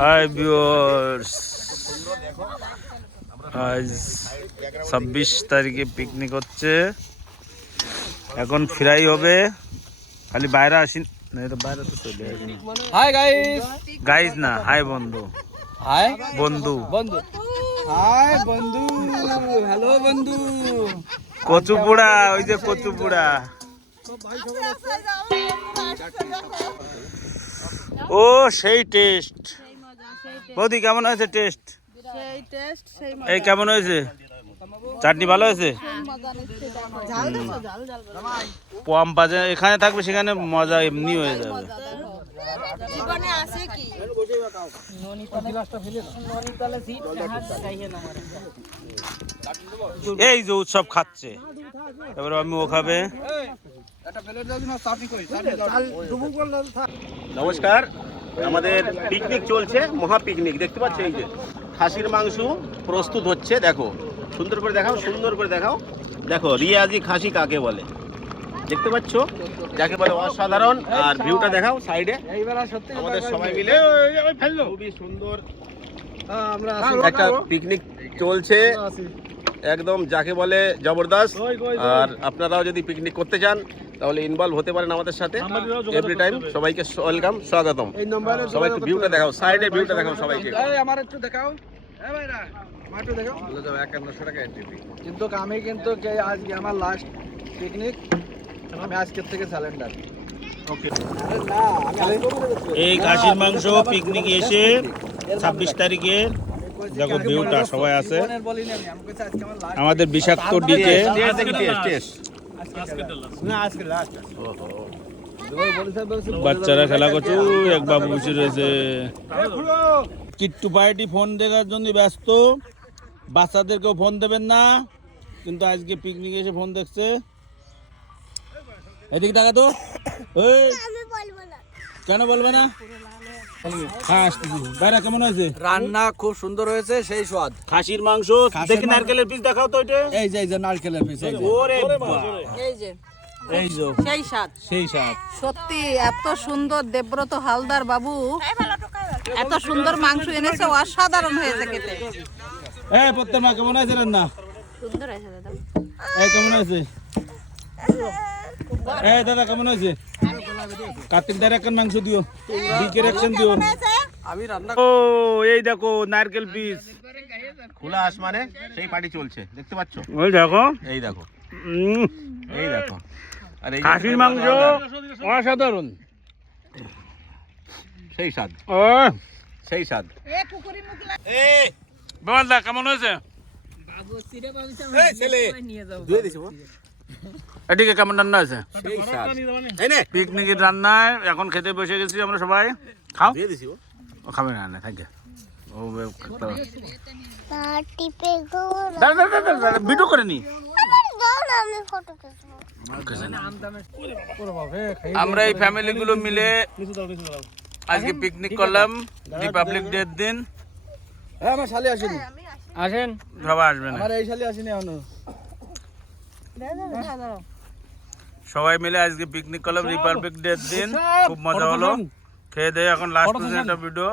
Hi viewers, আজ 26 তারিখে picnic হচ্ছে। এখন ফ্রাই হবে, খালি বাইরে আসি না, এটা বাইরে তো চলে আসি। হাই গাইস, গাইস না, হাই বন্ধু, হাই বন্ধু, বন্ধু, হাই বন্ধু, হ্যালো বন্ধু। কচু পোড়া, ওই যে কচু পোড়া। ও সেই টেস্ট। বৌদি কেমন হয়েছে টেস্ট? এই কেমন হয়েছে? চাটনি ভালো হয়েছে? পম বাজে এখানে থাকবে, সেখানে মজা এমনি হয়ে যাবে। এই যে উৎসব খাচ্ছে, এবার আমি ও খাবে। নমস্কার, আমাদের পিকনিক চলছে, মহা পিকনিক। দেখতে পাচ্ছ, এই যে খাসির মাংস প্রস্তুত হচ্ছে। দেখো, সুন্দর করে দেখাও, সুন্দর করে দেখাও। দেখো রিয়াজি খাসি কাকে বলে, দেখতে পাচ্ছ, যাকে বলে অসাধারণ। আর ভিউটা দেখাও সাইডে, আমাদের সবাই মিলে খুবই সুন্দর একটা পিকনিক চলছে, একদম যাকে বলে জবরদস্ত। আর আপনারাও যদি পিকনিক করতে চান তাহলে ইনভলভ হতে পারেন আমাদের সাথে এভরি টাইম। সবাইকে ওয়েলকাম, স্বাগতম। সবাই একটু ভিউটা দেখাও, সাইডে ভিউটা দেখাও সবাইকে। আমার একটু দেখাও, ভাইরা মাটু দেখাও। 5100 টাকা এন্ট্রি ফি। কিন্তু আমি কিন্তু আজকে আমার লাস্ট পিকনিক, আমি আজকের থেকে স্যালেন্ডার। ওকে, এই খাসির মাংস পিকনিক এসে 26 তারিখে দেখো ভিউটা, সবাই আছে। আমাদের বিষাক্ত ডিজে বাচ্চারা খেলা করছে, এক বাবু বসে রয়েছে। কিট্টু পার্টি ফোন দেখার জন্য ব্যস্ত, বাচ্চাদেরকেও ফোন দেবেন না, কিন্তু আজকে পিকনিক এসে ফোন দেখছে। এদিকে টাকা তো, কেন বলবে না? কেমন হয়েছে? রান্না খুব সুন্দর হয়েছে, সেই স্বাদ। খাসির মাংস দেখি, নারকেলের পিস দেখাও তো। এই যে নারকেলের পিস, ওরে বাহ, এই যে এই যে সেই স্বাদ সত্যি। এত সুন্দর দেবব্রত হালদার বাবু এত সুন্দর মাংস এনেছে, অসাধারণ হয়েছে খেতে। এই প্রত্যেক মা কেমন আছে রান্না? সুন্দর হয়েছে দাদা। এই কেমন আছে? এই দাদা কেমন হয়েছে? কার্তিক দার একটা মাংস দিও, দিকের একশন দিও। আমি রান্না, ও এই দেখো নারকেল পিস, খোলা আসমানে সেই পার্টি চলছে, দেখতে পাচ্ছ? ওই দেখো, এই দেখো, এই দেখো। আর এই খাসির মাংস অসাধারণ, সেই স্বাদ, ও সেই স্বাদ। এই বাবা কেমন হয়েছে? এদিকে কেমন রান্না হয়েছে? পিকনিকের রান্নায় এখন খেতে বসে গেছি আমরা সবাই। খাও, ও খাবে না, থাকে ও ভিডিও করে নি। আমরা এই ফ্যামিলি গুলো মিলে আজকে পিকনিক করলাম রিপাবলিক ডের দিন। আমার শালি আসেনি, আসেন সবাই, আসবেন। আমার এই শালি আসেনি এখনো। সবাই মিলে আজকে পিকনিক করলাম রিপাবলিক ডের দিন, খুব মজা হলো। খেয়ে দিয়ে এখন লাস্ট ভিডিও